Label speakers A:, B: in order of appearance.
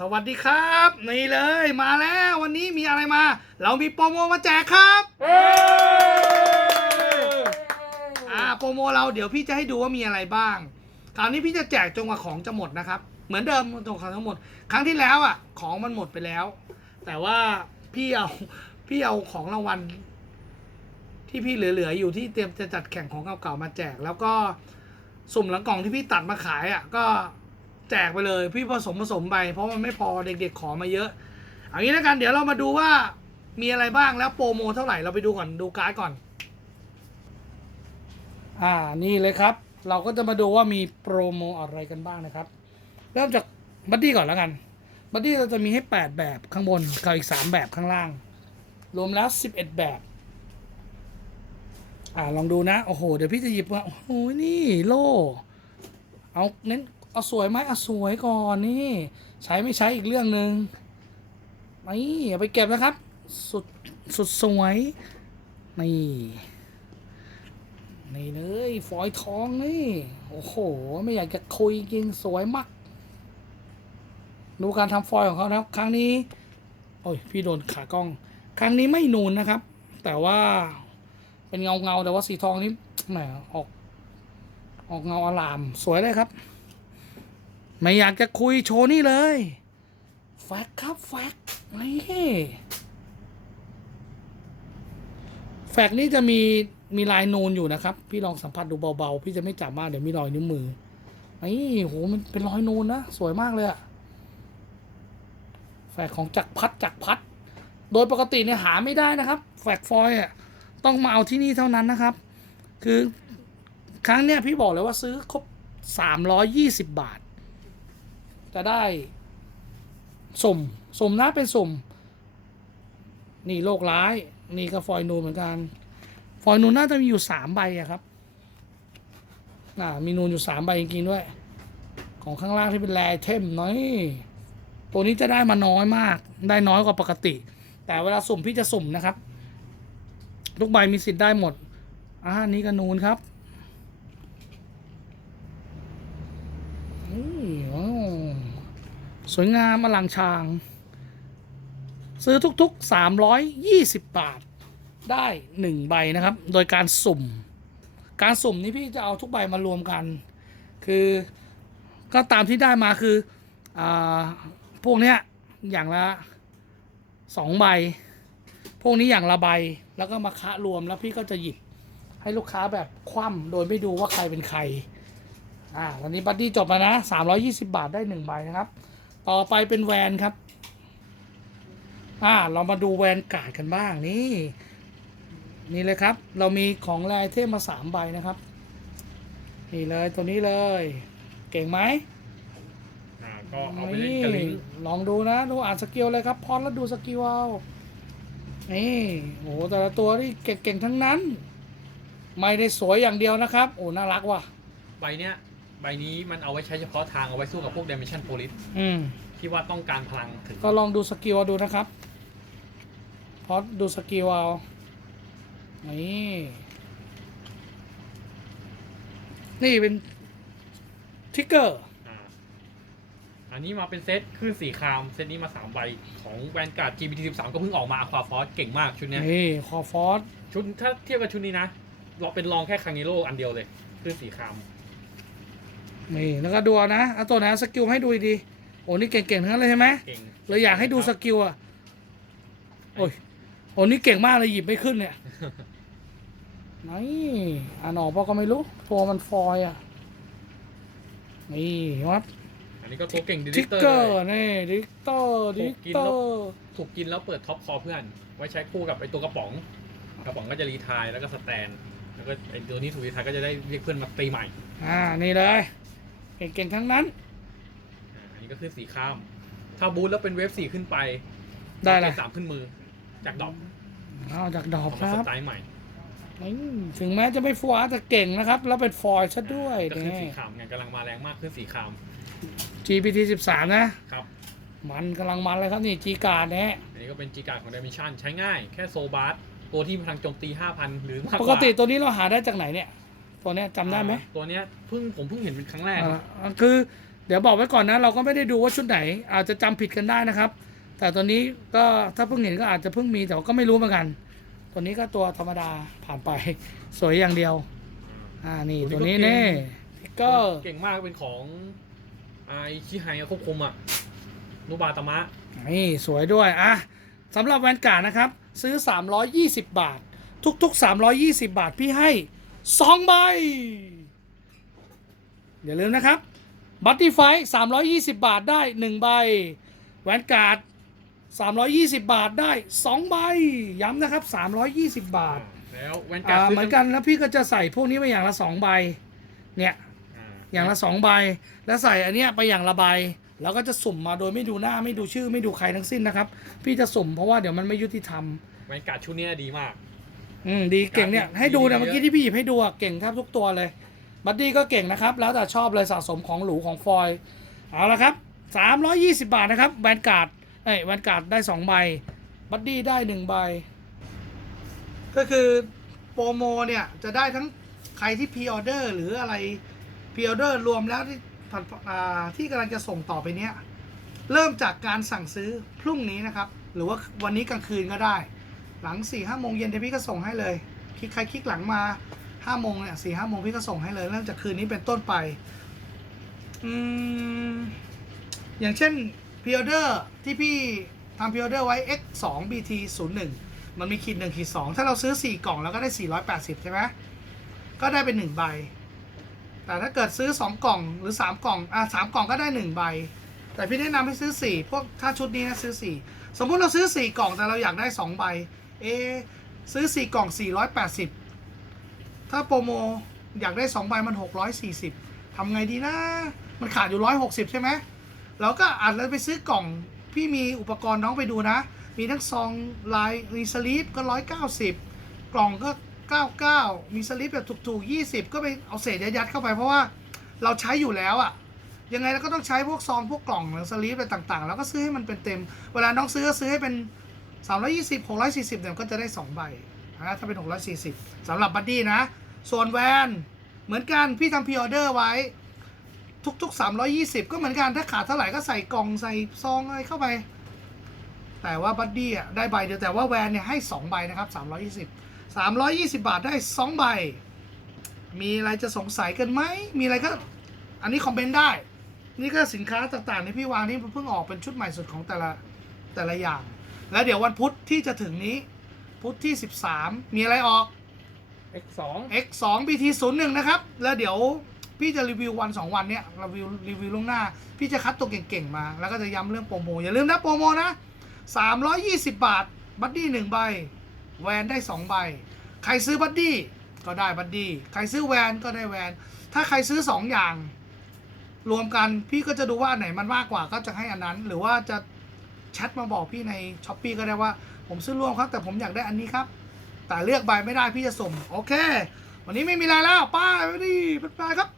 A: สวัสดีครับ นี่เลยมาแล้ววันนี้มีอะไรมา เรามีโปรโมมาแจกครับอ่าโปรโมเราเดี๋ยวพี่จะให้ดูว่ามีอะไรบ้างคราวนี้พี่จะแจกจนกว่าของจะหมดนะครับ เหมือนเดิมจนกว่าทั้งหมด ครั้งที่แล้วอะ ของมันหมดไปแล้ว แต่ว่าพี่เอาพี่เอาของรางวัลที่พี่เหลือๆอยู่ที่เตรียมจะจัดแข่งของเก่าๆมาแจก แล้วก็สุ่มหลังกล่องที่พี่ตัดมาขายอะก็ แจกไปเลย พี่ผสมผสมไปเพราะมันไม่พอเด็กๆขอมาเยอะเอางนี้แล้วกันเดี๋ยวเรามาดูว่ามีอะไรบ้างแล้วโปรโมเท่าไหร่เราไปดูก่อนดูการ์ดก่อน อ่านี่เลยครับ เราก็จะมาดูว่ามีโปรโมอะไรกันบ้างนะครับเริ่มจากบัดดี้ก่อนแล้วกันบัดดี้เราจะมีให้ 8 แบบข้างบนกับอีก 3 แบบข้างล่าง รวมแล้ว 11 แบบอ่าลองดูนะ โอ้โห เดี๋ยวพี่จะหยิบมาโอ้โห นี่โล่ เอาเน้น เอาสวยไหมเอาสวยก่อนนี่ ใช้ไม่ใช้อีกเรื่องหนึ่งนี่เอาไปเก็บนะครับ สุดสุดสวย นี่นี่เลยฝอยทองนี่ โอ้โห ไม่อยากจะคุยจริงสวยมาก ดูการทำฟอยของเขานะครับ ครั้งนี้ โอ้ย พี่โดนขากล้อง ครั้งนี้ไม่นูนนะครับ แต่ว่าเป็นเงาเงาแต่ว่าสีทองนี่แหมออก ออกเงาอลาม สวยเลยครับ ไม่อยากจะคุยโชว์นี่เลย แฟกครับแฟกนี่แฟกนี่จะมีมีลายนูนอยู่นะครับ พี่ลองสัมผัสดูเบาๆ พี่จะไม่จับมากเดี๋ยวมีรอยนิ้วมือนี่โหมันเป็นรอยนูนนะ สวยมากเลยอะแฟกของจักรพัดจักรพัด โดยปกติเนี่ยหาไม่ได้นะครับ แฟกฟอยล์อะต้องมาเอาที่นี่เท่านั้นนะครับ คือครั้งเนี้ยพี่บอกเลยว่าซื้อครบสามร้อยยี่สิบบาท จะได้สุ่มสุ่มนะเป็นสุ่มนี่โรคร้าย นี่ก็ฟอยล์นูนเหมือนกัน ฟอยล์นูนน่าจะมีอยู่สามใบอะครับอ่ามีนูนอยู่สามใบจริงๆด้วย ของข้างล่างที่เป็นแรเทมน้อยตัวนี้จะได้มาน้อยมาก ได้น้อยกว่าปกติ แต่เวลาสุ่มพี่จะสุ่มนะครับ ทุกใบมีสิทธิ์ได้หมดอ่านี่ก็นูนครับนี่ว้าว สวยงามอลังชาง ซื้อทุกๆ 320 บาท ได้ 1 ใบนะครับ โดยการสุ่ม การสุ่มนี้พี่จะเอาทุกใบมารวมกัน คือก็ตามที่ได้มาคืออพวกเนี้ยอย่างละสองใบ พวกนี้อย่างละใบ แล้วก็มาคะรวมแล้วพี่ก็จะหยิบให้ลูกค้าแบบคว่ำโดยไม่ดูว่าใครเป็นใคร อ่าตอนนี้บัดดี้จบแล้วนะ 320 บาทได้หนึ่งใบนะครับ ต่อไปเป็นแวนครับ อ่า เรามาดูแวนการ์ดกันบ้างนี่ นี่เลยครับ เรามีของแรเทมมาสามใบนะครับ นี่เลยตัวนี้เลย เก่งไหม
B: อ่าก็เอาไปเล่นกับลิงก์
A: ลองดูนะดูอ่านสกิลเลยครับพอแล้วดูสกิลเอานี่โอ้โหแต่ละตัวนี่เก่งๆทั้งนั้น ไม่ได้สวยอย่างเดียวนะครับ โอ้น่ารักว่ะ
B: ใบเนี้ย ใบนี้มันเอาไว้ใช้เฉพาะทางเอาไว้สู้กับพวก Dimension Police
A: อืม
B: ที่ว่าต้องการพลังถึง
A: ก็ลองดูสกิลเอาดูนะครับ พอดูสกิลเอา นี่ นี่เป็นทิกเกอร์
B: อ่าอันนี้มาเป็นเซตขึ้นสีคราม เซตนี้มา3ใบของแวนการ์ด GPT 13ก็เพิ่งออกมาควาฟอสเก่งมากชุดเนี้ย
A: นี่ คอฟอส
B: ชุดถ้าเทียบกับชุดนี้นะเราเป็นรองแค่คังนิโร่อันเดียวเลยขึ้นสีคราม
A: นี่แล้วก็ดูเอานะเอาตัวไหนเอาสกิลให้ดูดีๆโอ้นี่เก่งๆทั้งนั้นเลยใช่ไหม
B: เก่ง
A: เลยอยากให้ดูสกิลอะโอ้ยโอ้นี่เก่งมากเลยหยิบไม่ขึ้นเนี่ยนี่อ่านออกเปล่าก็ไม่รู้ตัวมันฟอยล์อะนี่ครับ
B: อันนี้ก็ตัวเก่งดิ
A: ทิ
B: ลิ
A: ก
B: เตอร์
A: เกอร์
B: เลย
A: นี่ดิกเตอร์ดิกเตอร์
B: ถูกกินแล้วเปิดท็อปคอเพื่อน ไว้ใช้คู่กับไอตัวกระป๋อง กระป๋องก็จะรีไทายแล้วก็สแตน แล้วก็ไอตัวนี้ถูกรีไทายก็จะได้เรียกเพื่อนมาตีใหม่
A: อ่า นี่เลย เก่งๆทั้งนั้น
B: อ่าอันนี้ก็คือสีข้าม ถ้าบูทแล้วเป็นเวฟสี่ขึ้นไป
A: ได้เลย
B: สามขึ้นมือ จากดอก
A: เอาจากดอก
B: เอา
A: ค
B: มา
A: รั
B: ส
A: บ
B: ไตล์ใหม่
A: อืมถึงแม้จะไม่ฟัวแต่เก่งนะครับ แล้วเป็นฟอยล์ซะด้วย
B: ก็คือ
A: นี่
B: สีขามไงกำลังมาแรงมากขึ้นสีขาม
A: GPT 13 นะ
B: ครับ
A: มันกำลังมันเลยครับนี่จีการ์ดเนี่ย
B: อันนี้ก็เป็นจีการ์ดของ Dimension ใช้ง่าย แค่โซบาร์ตัวที่มีพลังโจมตี 5,000 หรือมากกว่า
A: ปกติตัวนี้เราหาได้จากไหนเนี่ย ตัวเนี้ยจำได้ไหม
B: อ่าตัวเนี้ยเพิ่งผมเพิ่งเห็นเป็นครั้งแรก
A: อ่าคือเดี๋ยวบอกไว้ก่อนนะ เราก็ไม่ได้ดูว่าชุดไหน อาจจะจำผิดกันได้นะครับ แต่ตัวนี้ก็ถ้าเพิ่งเห็นก็อาจจะเพิ่งมีแต่ว่าก็ไม่รู้เหมือนกัน ตัวนี้ก็ตัวธรรมดาผ่านไป สวยอย่างเดียว อ่านี่ตัวนี้เน่พิกเกอร์
B: เก่งมากเป็นของไอชิไฮควบคุมอะนุบาตามะ
A: นี่สวยด้วย อะสำหรับแวนการ์ดนะครับ ซื้อ 320 บาท ทุกๆ 320 บาท พี่ให้ 2ใบ อย่าลืมนะครับบัตตี้ไฟ320บาทได้1ใบแวนการ์ด320บาทได้2ใบ ย้ำนะครับ320บาท
B: แล้วแวนการ์
A: อ่า
B: ดซื้
A: เหมือนกันแล้วพี่ก็จะใส่พวกนี้ไปอย่างละ2ใบ เนี่ยอย่างละ2ใบ แล้วใส่อันเนี้ยไปอย่างละใบ แล้วก็จะสุ่มมาโดยไม่ดูหน้าไม่ดูชื่อไม่ดูใครทั้งสิ้นนะครับ พี่จะสุ่มเพราะว่าเดี๋ยวมันไม่ยุติธรรม
B: แวนการ์ดชุดเนี้ยดีมาก
A: อืมดีเก่งเนี่ย
B: การ์ด
A: ให้ดูเนี่ย
B: ดีๆ
A: เมื่อกี้ที่พี่หยิบให้ดูอะเก่งแทบทุกตัวเลย บัดดี้ก็เก่งนะครับ แล้วแต่ชอบเลยสะสมของหรูของฟอยล์เอาละครับ 320 บาทนะครับแวนการ์ดเอ้ยแวนการ์ดได้2ใบบัดดี้ได้1ใบก็คือโปรโมเนี่ยจะได้ทั้งใครที่พ r ออเดอร์หรืออะไรพ r ออเดอร์รวมแล้วที่ผ่านอ่าที่กำลังจะส่งต่อไปเนี้ยเริ่มจากการสั่งซื้อพรุ่งนี้นะครับ หรือว่าวันนี้กลางคืนก็ได้ หลัง4ี่ห้าโมงเย็นเดี๋ยวพี่ก็ส่งให้เลยคลิกใครคลิกหลังมาห้าโมงเนี่ยสี่ห้าโมงพี่ก็ส่งให้เลยเริ่มจากคืนนี้เป็นต้นไปอืมอย่างเช่นพิออเดอร์ที่พี่ทำพิออเดอร์ไว้ x 2 bt 0 1มันมีขีด1ขีด2ถ้าเราซื้อ 4 กล่องแล้วก็ได้ 480 ใช่ไหมก็ได้เป็น 1 ใบ แต่ถ้าเกิดซื้อ 2 กล่องหรือ 3 กล่องอะ3กล่องก็ได้ 1 ใบ แต่พี่แนะนำให้ซื้อ 4 พวกถ้าชุดนี้นะซื้อ 4 สมมุติเราซื้อ 4 กล่องแต่เราอยากได้ 2 ใบ เอซื้อ 4 กล่อง 480 ถ้าโปรโมอยากได้ 2 ใบมัน 640ทำไงดีนะ มันขาดอยู่ 160 ใช่ไหมเราก็อาจจะไปซื้อกล่อง พี่มีอุปกรณ์น้องไปดูนะ มีทั้งซองลายรีสลีปก็ 190 กล่องก็ 99 มีสลิปแบบถูกๆ 20 ก็ไปเอาเศษยัดเข้าไปเพราะว่าเราใช้อยู่แล้วอะยังไงเราก็ต้องใช้พวกซองพวกกล่องหรือสลิปอะไรต่างๆ แล้วก็ซื้อให้มันเป็นเต็ม เวลาน้องซื้อก็ซื้อให้เป็น 320 640เนี่ยก็จะได้ 2 ใบนะถ้าเป็น 640สำหรับบัดดี้นะ ส่วนแวนเหมือนกันพี่ทำพ r ออเดอร์ไว้ ทุก ๆ 320 ก็เหมือนกันถ้าขาดเท่าไหร่ก็ใส่กล่องใส่ซองอะไรเข้าไป แต่ว่าบัดดี้อะได้ใบเดียวแต่ว่าแวนเนี่ยให้ 2 ใบนะครับ 320 320 บาทได้ 2 ใบ มีอะไรจะสงสัยกันไหม มีอะไรก็ อันนี้คอมเมนต์ได้ นี่ก็สินค้าต่างๆที่พี่วางนี่เพิ่งออกเป็นชุดใหม่สุดของแต่ละแต่ละอย่าง แล้วเดี๋ยววันพุธที่จะถึงนี้ พุธที่ 13 มีอะไรออก
B: X2
A: X 2 BT 0 1 นะครับ แล้วเดี๋ยวพี่จะรีวิววัน 2 วันเนี้ยรีวิวรีวิวล่วงหน้า พี่จะคัดตัวเก่งๆมา แล้วก็จะย้ำเรื่องโปรโม อย่าลืมนะโปรโมนะ 320 บาท บัดดี้1ใบ แวนได้ 2 ใบ ใครซื้อบัดดี้ก็ได้บัดดี้ ใครซื้อแวนก็ได้แวน ถ้าใครซื้อ 2 อย่าง รวมกันพี่ก็จะดูว่าอันไหนมันมากกว่าก็จะให้อันนั้น หรือว่าจะ แชทมาบอกพี่ในช้อปปีก็ได้ว่า ผมซื้อรวมครับ แต่ผมอยากได้อันนี้ครับ แต่เลือกใบไม่ได้พี่จะส่งโอเค วันนี้ไม่มีอะไรแล้วป้าไปดิบ๊าครับ